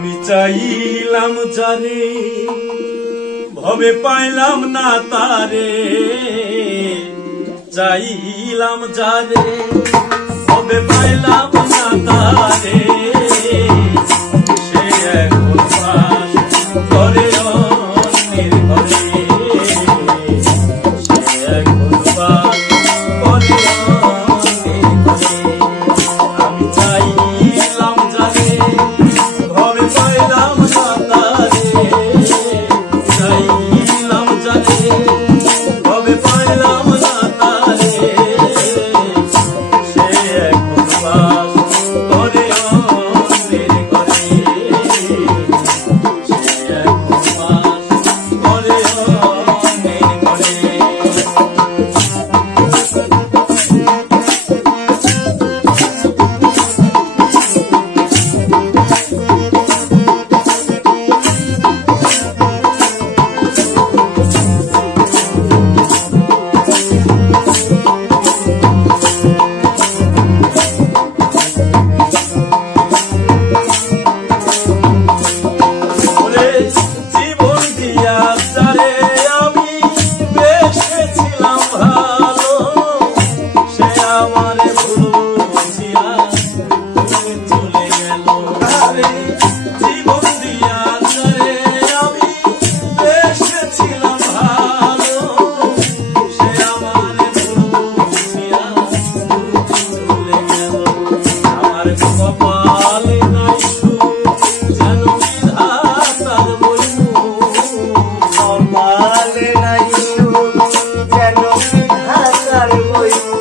আমি চাইলাম জানে ভবে পাইলাম না তারে, চাইলাম জানে ভবে পাইলাম না তারে, সে এখন বাস করে অন্যের ঘরে, সে এখন বাস করে অন্যের ঘরে। আমি চাইলাম জানে ভবে পাইলাম না তারে, চাইলাম জানে ভবে পাইলাম না তারে, সে এখন বাস করে অন্যের ঘরে, সে এখন বাস করে অন্যের ঘরে। জীবন দিয়া তারে আমি বেসেছিলাম ভালো, সে আমার ভুল বুঝিয়া চলে গেল। জীবন দিয়া তারে আমি বেসেছিলাম ভালো, সে আমার ভুল বুঝিয়া চলে গেল। আমার কপালে নাই সুখ যেন বিধাতার কপালে নাই সুখ যেন বিধাতার বইমু,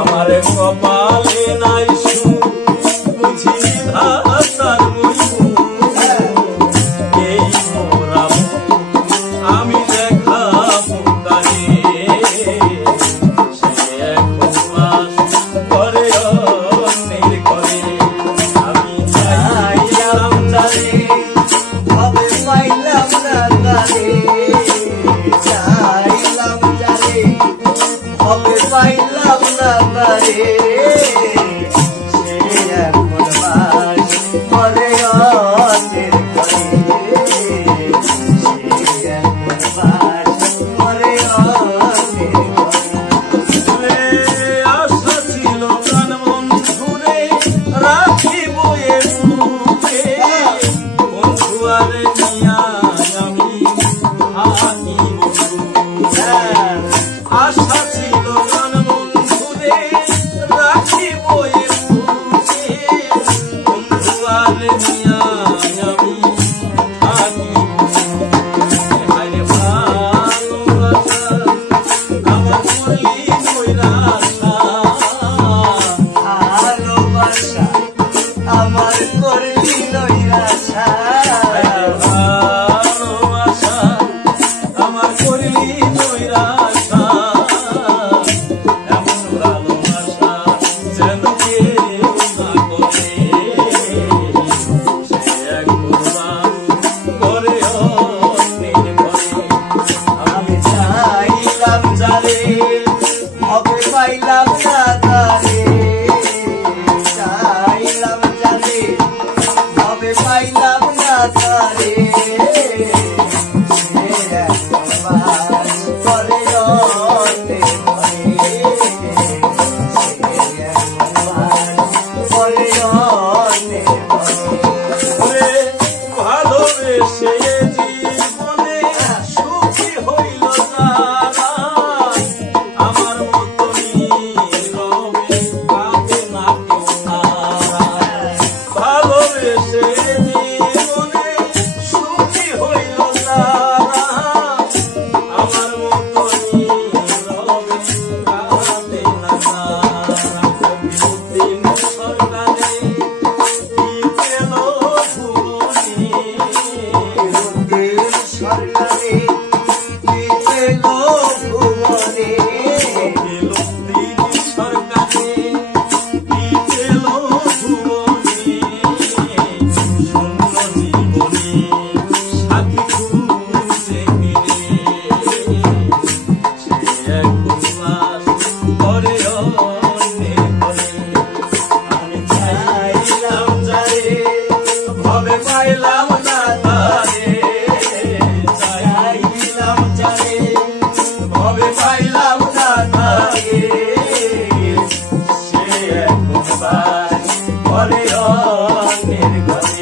আমার কপালে নাই সুখ বুঝি বিধাতার বইমু, এই মোরা আমি দেখাবো কানে, সে এখন বাস করে অন্যের ঘরে। আমি চাইলাম জানে ভবে পাইলাম না তারে, চাইলাম জানে ভবে পাইলাম না তারে, সে এখন বাস করে অন্যের ঘরে, সে এখন বাস করে অন্যের ঘরে। আশা ছিল প্রাণ বন্ধুরে রাখিব এ বুকে, বন্ধু আরে নিয়া আমি থাকিব সুখে। আশা ছিল প্রাণ বন্ধুরে রাখিব এ বুকে, বন্ধু আরে নিয়া আমি থাকিব সুখে। হায়রে ভালোবাসা আমার করলি নৈরাশা, ভালোবাসা আমার করলি নৈরাশা, ভালোবাসা আমার করলি নৈরাশা, এমন ভালোবাসা যেন কেউ না করে, সে এখন বাস করে অন্যের ঘরে। আমি চাইলাম জানে ভবে পাইলাম না তারে, চাইলাম জানে ভবে পাইলাম না তারে, ভবে পাইলাম না তারে চাইলাম যারে ভবে পাইলাম না তারে সে একবার ঘরে অন্যের ঘরে